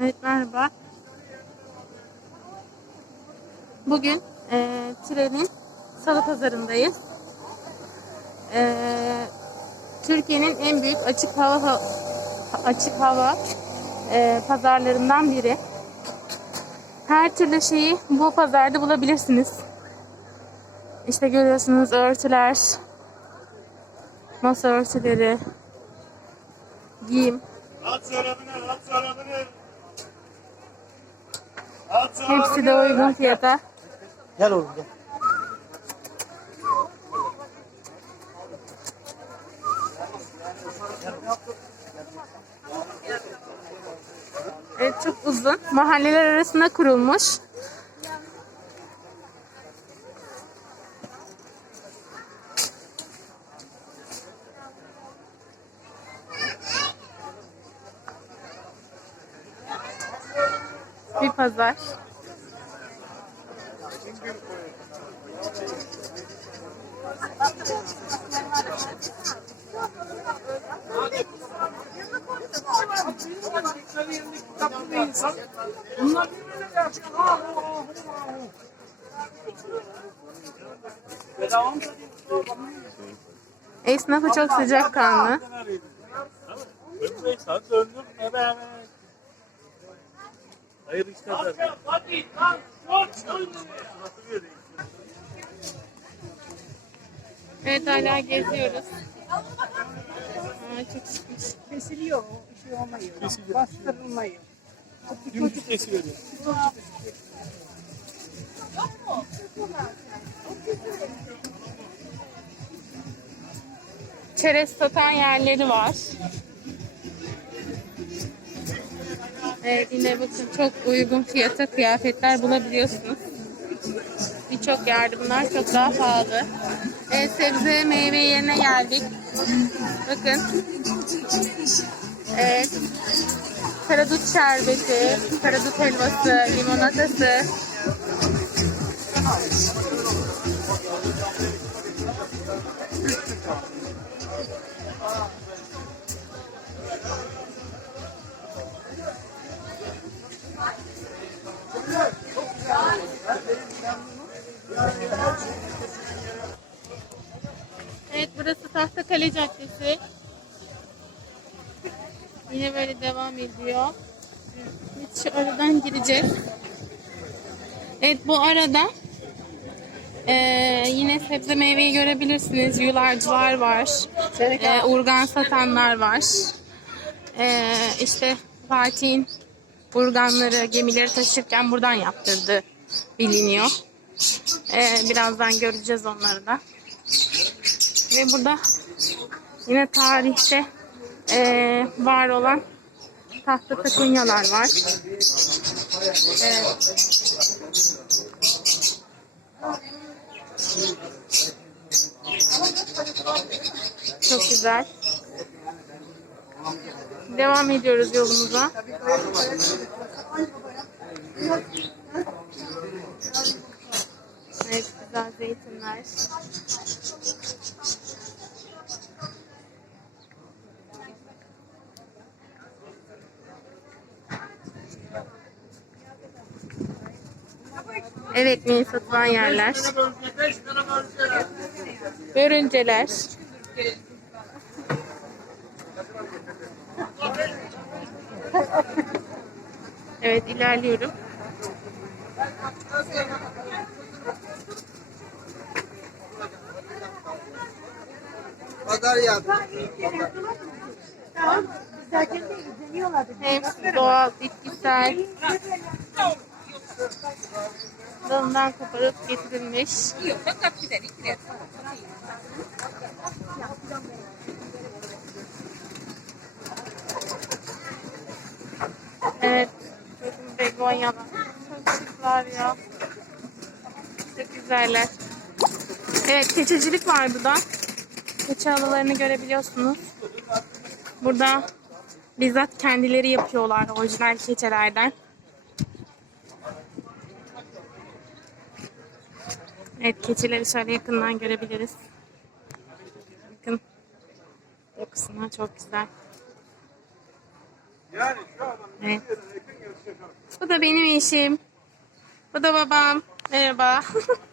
Evet merhaba. Bugün e, Tire'nin salı pazarındayız. E, Türkiye'nin en büyük açık hava ha- açık hava e, pazarlarından biri. Her türlü şeyi bu pazarda bulabilirsiniz. İşte görüyorsunuz örtüler, masa örtüleri, giyim. At çorabını, at çorabını. Hepsi de uygun fiyata. Gel oğlum gel. Evet çok uzun. Mahalleler arasında kurulmuş. Bir pazar. Esnafı çok sıcakkanlı. Ömrü saat döndüm. Evet evet. Hayır işler. Hadi lan. Evet hala geziyoruz. Aa, çok sıkmış. Kesiliyor, o şey olmuyor. Bastırılmıyor. Dümdüz kesiliyor. çerez satan yerleri var. Evet yine bakın çok uygun fiyata kıyafetler bulabiliyorsunuz. Birçok yerde bunlar çok daha pahalı. Evet, sebze meyve yerine geldik. Bakın. Evet. Karadut şerbeti, karadut helvası, limonatası. Tahtakale Caddesi. Yine böyle devam ediyor. Biz şu aradan gireceğiz. Evet bu arada eee, yine sebze meyveyi görebilirsiniz. Yularcılar var. Eee, urgan satanlar var. Eee işte Fatih'in urganları, gemileri taşırken buradan yaptırdı biliniyor. Eee, birazdan göreceğiz onları da. Ve burada yine tarihte eee, var olan tahta takunyalar var. Evet. Çok güzel. Devam ediyoruz yolumuza. Evet, güzel zeytinler. Evet, mini satılan yerler. Görünceler. Evet, ilerliyorum. Pazar ya. Hepsi doğal, bitkisel. Dalından koparıp getirilmiş. Evet. Bakın begonyalar. Çok şıklar ya. Çok güzeller. Evet keçecilik var burada. Keçi halılarını görebiliyorsunuz. Burada bizzat kendileri yapıyorlar orijinal keçelerden. Evet keçileri şöyle yakından görebiliriz. Bakın dokusuna çok güzel. Evet. Bu da benim eşim. Bu da babam. Merhaba.